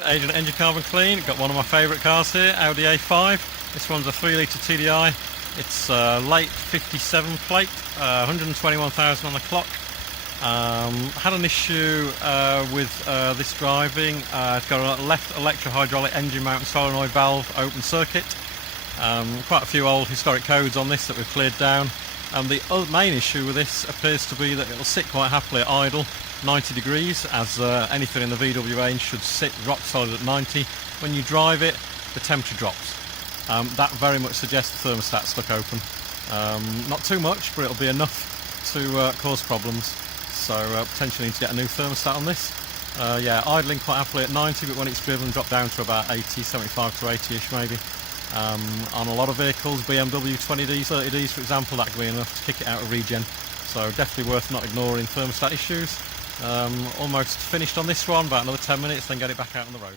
Adrian Engine Carbon Clean. Got one of my favourite cars here, Audi A5. This one's a 3 litre TDI. It's late 57 plate, 121,000 on the clock. Had an issue with this driving. It's got a left electro-hydraulic engine mount solenoid valve open circuit. Quite a few old historic codes on this that we've cleared down. The main issue with this appears to be that it'll sit quite happily at idle 90 degrees, as anything in the VW range should sit rock solid at 90. When you drive it, the temperature drops. That very much suggests the thermostat's stuck open. Not too much, but it'll be enough to cause problems. So potentially need to get a new thermostat on this. Yeah, idling quite happily at 90, but when it's driven, drop down to about 80, 75 to 80ish maybe. On a lot of vehicles, BMW 20Ds, 30Ds for example, that could be enough to kick it out of regen. So definitely worth not ignoring thermostat issues. Almost finished on this one, about another 10 minutes, then get it back out on the road.